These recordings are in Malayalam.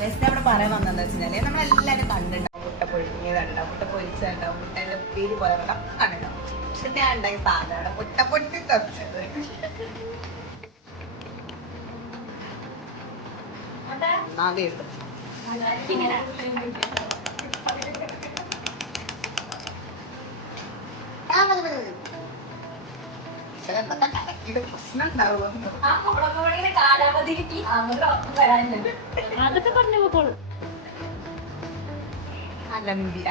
ജസ്റ്റ് അവിടെ പറയാൻ വന്നതെന്ന് വെച്ചാൽ നമ്മളെല്ലാവരും കണ്ടിട്ടുണ്ടാവും മുട്ട പൊഴിഞ്ഞതുണ്ടാവും മുട്ട പൊരിച്ചതുണ്ടാവും മുട്ടേൻ്റെ ഉപ്പേരി പോലെ കണ്ടിട്ടുണ്ടാവും. പക്ഷെ ഞാൻ ഉണ്ടാക്കിയ സാധനമാണ് മുട്ട പൊട്ടി തച്ചത്. അതൊക്കെ പറഞ്ഞു പോക്കോളൂ.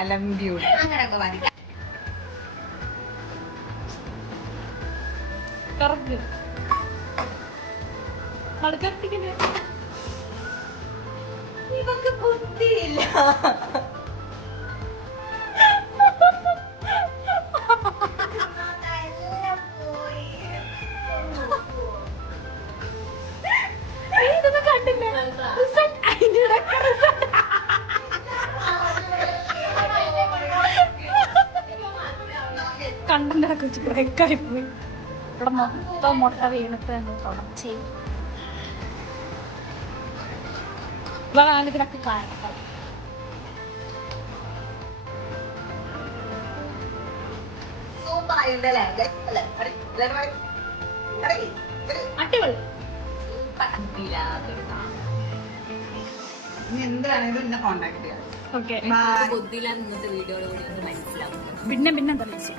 അലമ്പിയോട് അങ്ങനെയൊക്കെ മതി. ഇവക്ക് ബുദ്ധിയില്ല. കണ്ടന്റെ കുറിച്ച് ബ്രേക്കായി പോയി. ഇവിടെ മൊത്തം മുട്ട വീണിട്ട് തുടച്ചേ ഇതിനൊക്കെ കാരണം അടിപൊളി. എന്താണെങ്കിലും എന്നെ കോണ്ടാക്ട് ചെയ്യാം. ഓക്കെ, ബുദ്ധിയില്ലാന്ന് ഇന്നത്തെ വീഡിയോയോട് കൂടി ഒന്ന് മനസ്സിലാവും. പിന്നെ തെളിയിച്ചു.